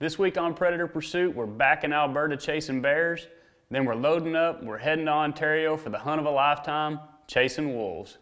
This week on Predator Pursuit, we're back in Alberta chasing bears. Then we're loading up, we're heading to Ontario for the hunt of a lifetime, chasing wolves.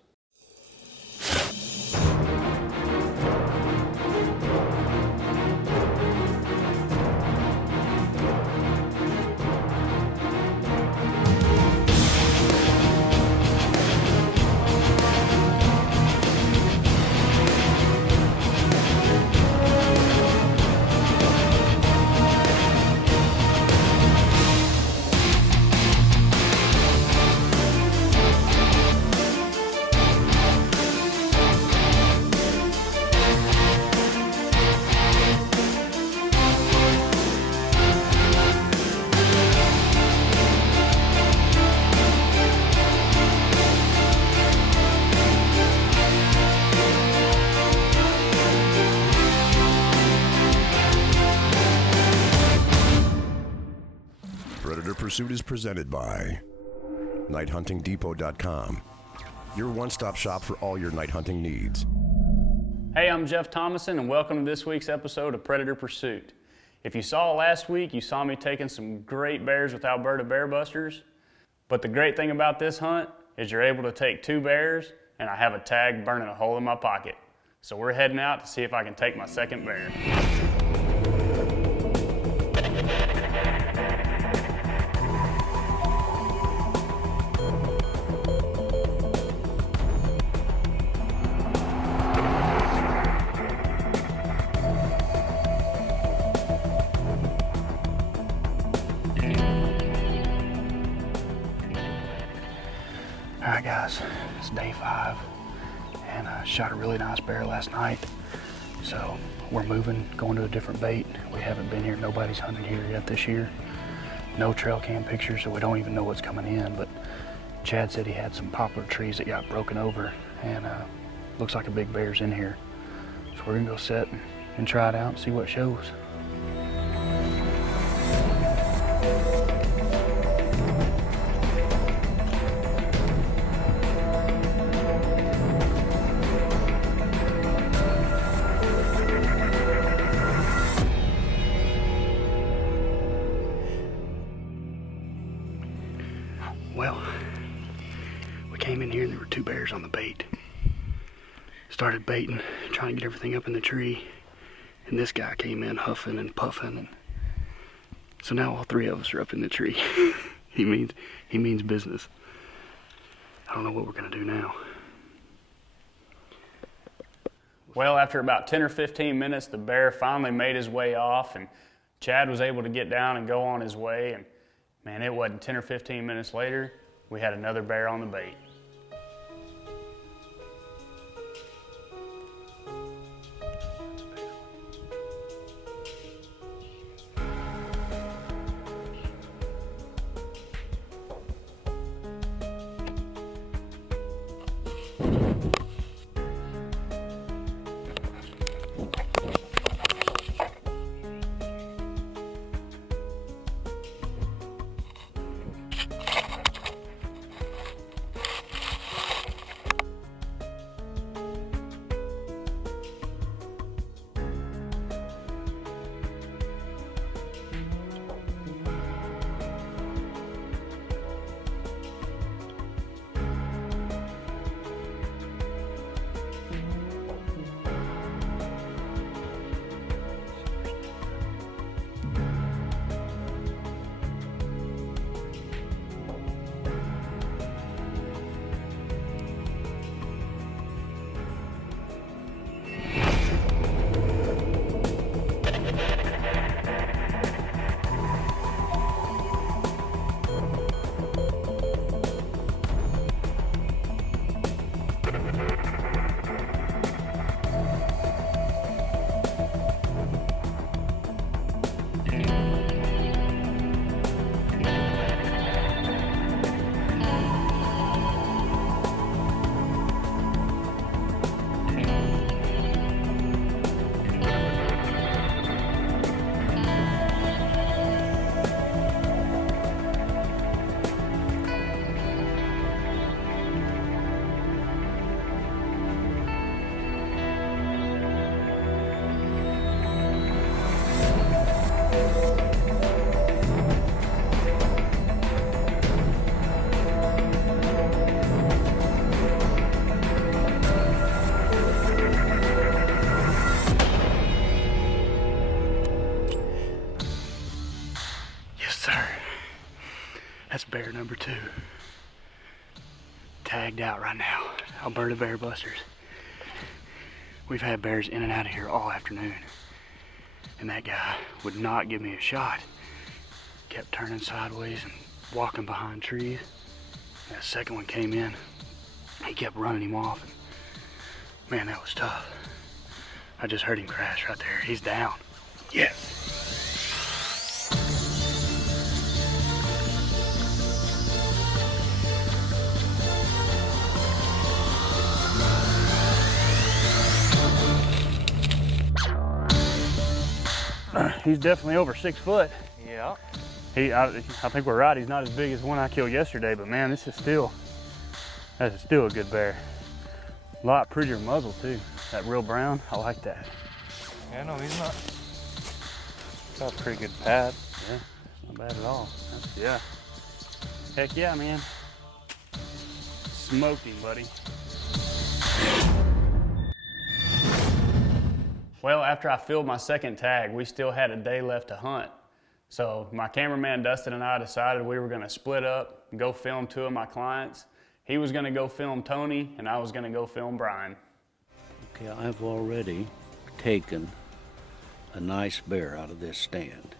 Predator Pursuit is presented by nighthuntingdepot.com, your one-stop shop for all your night hunting needs. Hey, I'm Jeff Thomason, and welcome to this week's episode of Predator Pursuit. If you saw last week, you saw me taking some great bears with Alberta Bear Busters. But the great thing about this hunt is you're able to take 2 bears, and I have a tag burning a hole in my pocket. So we're heading out to see if I can take my second bear. Alright guys, it's day 5 and I shot a really nice bear last night. So we're moving, going to a different bait. We haven't been here, nobody's hunted here yet this year. No trail cam pictures, so we don't even know what's coming in, but Chad said he had some poplar trees that got broken over and looks like a big bear's in here. So we're gonna go set and try it out and see what shows. Well, we came in here and there were 2 bears on the bait. Started baiting, trying to get everything up in the tree, and this guy came in huffing and puffing, and so now all 3 of us are up in the tree. He means business. I don't know what we're gonna do now. Well, after about 10 or 15 minutes, the bear finally made his way off, and Chad was able to get down and go on his way, and man, it wasn't 10 or 15 minutes later, we had another bear on the bait. bear number 2. Tagged out right now. Alberta Bear Busters. We've had bears in and out of here all afternoon. And that guy would not give me a shot. Kept turning sideways and walking behind trees. And the second one came in. He kept running him off. And man, that was tough. I just heard him crash right there. He's down. Yes. He's definitely over 6 foot. Yeah. I think we're right. He's not as big as one I killed yesterday, but man, that's still a good bear. A lot prettier muzzle too. That real brown, I like that. Yeah, no, he's not. Got a pretty good pad. Yeah, not bad at all. Yeah. Heck yeah, man. Smoked him, buddy. Well, after I filled my second tag, we still had a day left to hunt. So my cameraman Dustin and I decided we were gonna split up and go film 2 of my clients. He was gonna go film Tony and I was gonna go film Brian. Okay, I've already taken a nice bear out of this stand.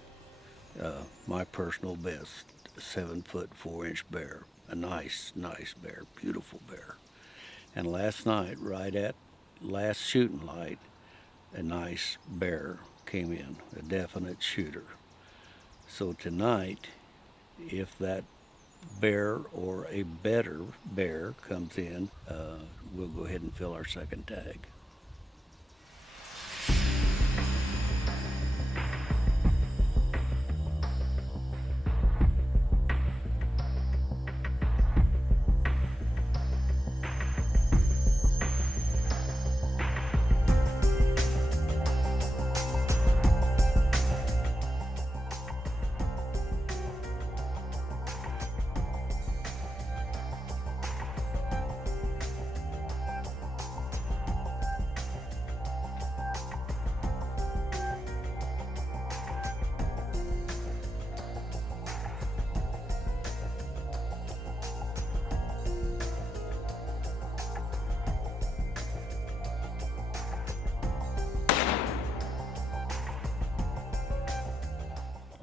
My personal best, 7 foot 4 inch bear. A nice bear, beautiful bear. And last night, right at last shooting light, a nice bear came in, a definite shooter. So tonight, if that bear or a better bear comes in, we'll go ahead and fill our second tag.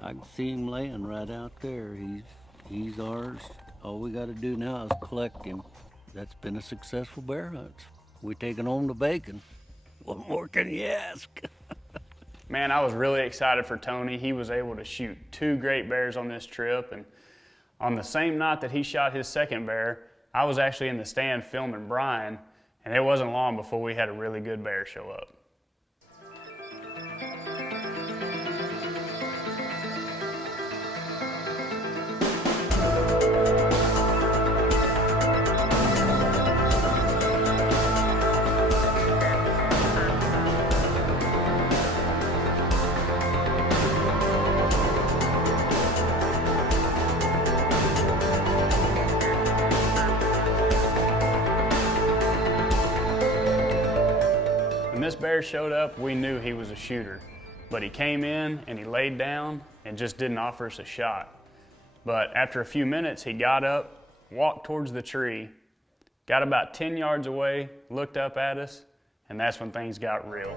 I can see him laying right out there. He's ours. All we got to do now is collect him. That's been a successful bear hunt. We taking home the bacon. What more can you ask? Man, I was really excited for Tony. He was able to shoot 2 great bears on this trip, and on the same night that he shot his second bear, I was actually in the stand filming Brian, and it wasn't long before we had a really good bear show up. When this bear showed up, we knew he was a shooter, but he came in and he laid down and just didn't offer us a shot. But after a few minutes, he got up, walked towards the tree, got about 10 yards away, looked up at us, and that's when things got real.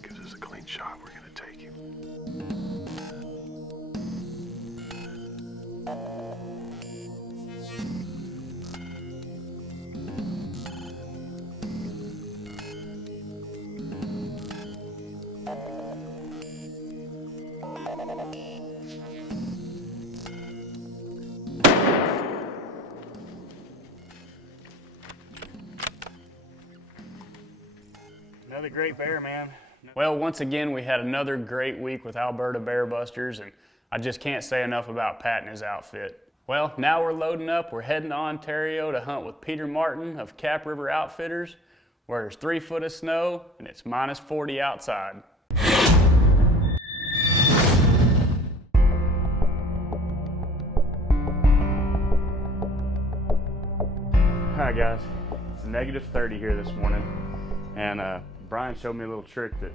Gives us a clean shot. We're gonna take him. Another great bear, man. Well, once again, we had another great week with Alberta Bear Busters, and I just can't say enough about Pat and his outfit. Well, now we're loading up. We're heading to Ontario to hunt with Peter Martin of Cap River Outfitters, where there's 3 foot of snow and it's minus 40 outside. All right, guys, it's negative 30 here this morning, and Brian showed me a little trick that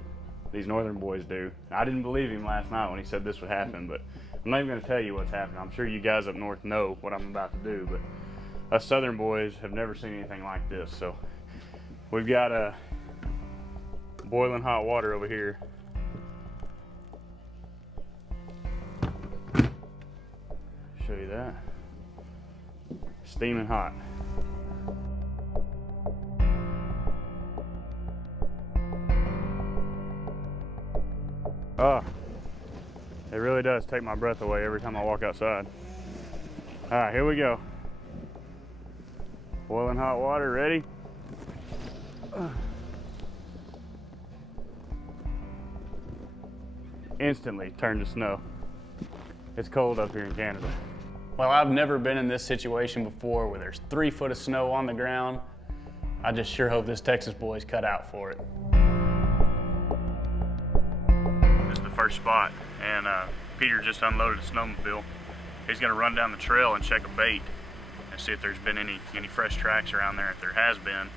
these northern boys do. I didn't believe him last night when he said this would happen, but I'm not even going to tell you what's happening. I'm sure you guys up north know what I'm about to do, but us southern boys have never seen anything like this. So we've got boiling hot water over here. Show you that. Steaming hot. Oh, it really does take my breath away every time I walk outside. All right, here we go. Boiling hot water, ready? Instantly turned to snow. It's cold up here in Canada. Well, I've never been in this situation before where there's 3 foot of snow on the ground. I just sure hope this Texas boy's cut out for it. This is the first spot, and Peter just unloaded a snowmobile. He's gonna run down the trail and check a bait and see if there's been any fresh tracks around there. If there has been,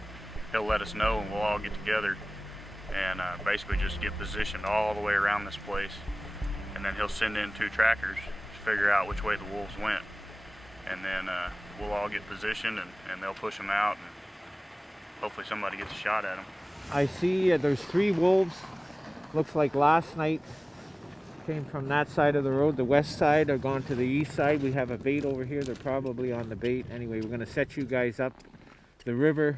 he'll let us know and we'll all get together and basically just get positioned all the way around this place. And then he'll send in 2 trackers to figure out which way the wolves went. And then we'll all get positioned and they'll push them out and hopefully somebody gets a shot at them. I see there's 3 wolves. Looks like last night came from that side of the road, the west side, or gone to the east side. We have a bait over here. They're probably on the bait. Anyway, we're going to set you guys up the river.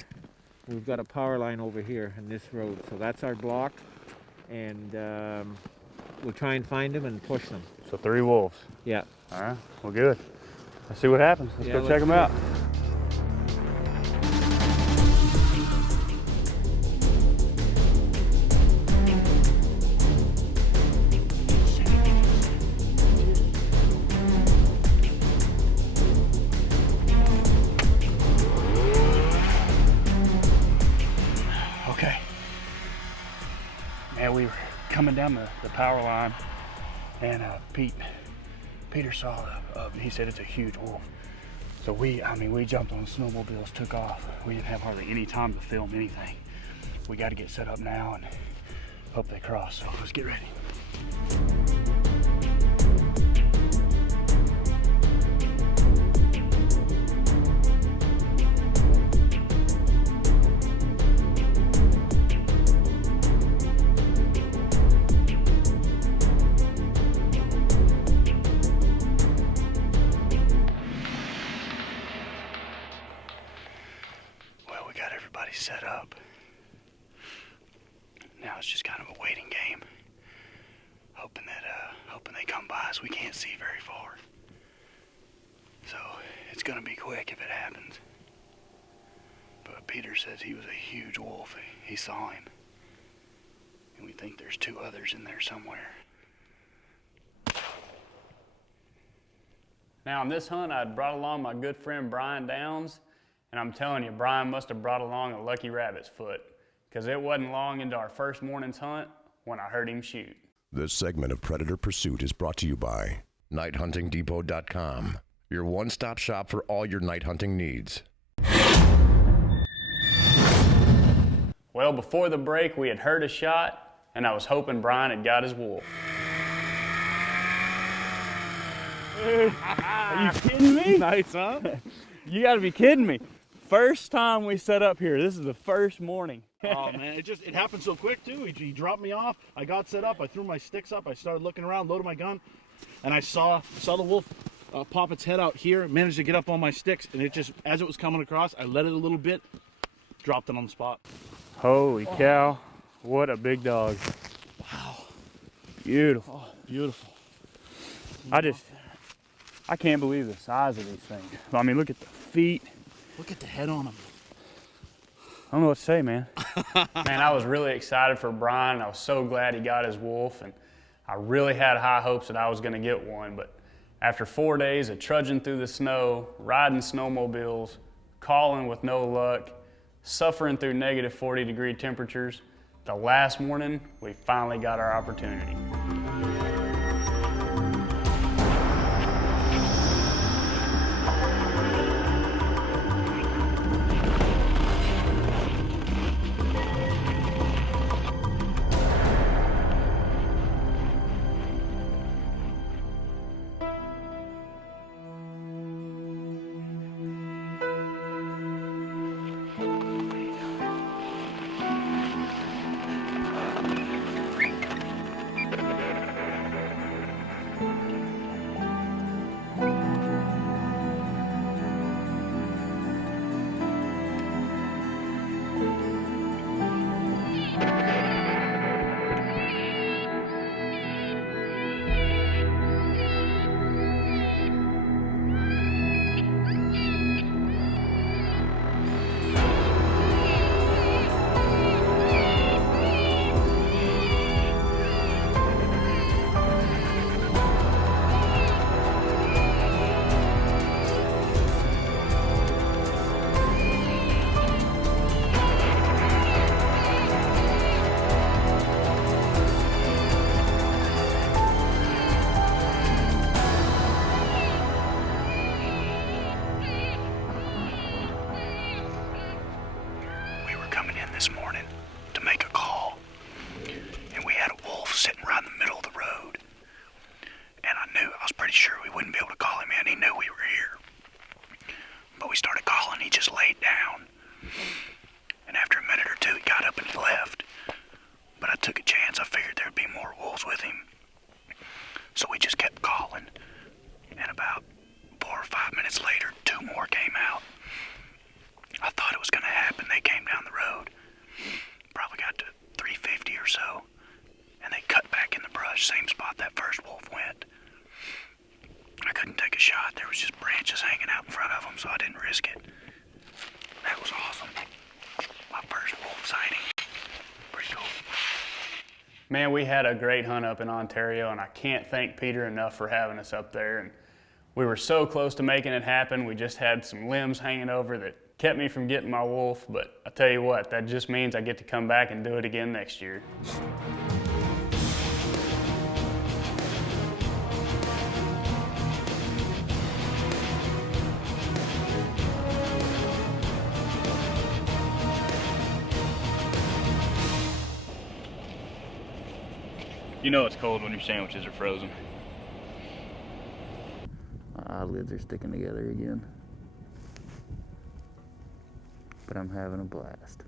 We've got a power line over here in this road. So that's our block. And we'll try and find them and push them. So 3 wolves. Yeah. All right, well good. Let's see what happens. Let's go check them out. Okay. Man, we were coming down the power line, and Peter saw he said it's a huge wolf. So we jumped on the snowmobiles, took off. We didn't have hardly any time to film anything. We got to get set up now and hope they cross. So let's get ready. Set up. Now it's just kind of a waiting game, hoping they come by us. We can't see very far, so it's gonna be quick if it happens. But Peter says he was a huge wolf. He saw him, and we think there's 2 others in there somewhere. Now on this hunt, I'd brought along my good friend Brian Downs. And I'm telling you, Brian must have brought along a lucky rabbit's foot, because it wasn't long into our first morning's hunt when I heard him shoot. This segment of Predator Pursuit is brought to you by NightHuntingDepot.com, your one-stop shop for all your night hunting needs. Well, before the break, we had heard a shot, and I was hoping Brian had got his wolf. Are you kidding me? Nice, huh? You gotta be kidding me. First time we set up here. This is the first morning. Oh man, it happened so quick too. He dropped me off. I got set up. I threw my sticks up. I started looking around, loaded my gun, and I saw the wolf pop its head out here. Managed to get up on my sticks, and it just, as it was coming across, I let it a little bit, dropped it on the spot. Holy cow! What a big dog! Wow, Beautiful. oh, beautiful. I can't believe the size of these things. I mean, look at the feet. Look at the head on him. I don't know what to say, man. Man, I was really excited for Brian. I was so glad he got his wolf, and I really had high hopes that I was going to get one. But after 4 days of trudging through the snow, riding snowmobiles, calling with no luck, suffering through negative 40-degree temperatures, the last morning, we finally got our opportunity. This morning to make a call, and we had a wolf sitting right in the middle of the road, and I was pretty sure we wouldn't be able to call him in. He knew we were here, but we started calling. He just laid down, and after a minute or two he got up and he left, but I took a chance. I figured there'd be more wolves with him, so we just kept calling, and about 4 or 5 minutes later 2 more came out. I thought it was going to happen. They came down the road, probably got to 350 or so, and they cut back in the brush, same spot that first wolf went. I couldn't take a shot. There was just branches hanging out in front of them, so I didn't risk it. That was awesome. My first wolf sighting. Pretty cool. Man, we had a great hunt up in Ontario, and I can't thank Peter enough for having us up there. And we were so close to making it happen. We just had some limbs hanging over that kept me from getting my wolf, but I tell you what, that just means I get to come back and do it again next year. You know it's cold when your sandwiches are frozen. My eyelids are sticking together again. But I'm having a blast.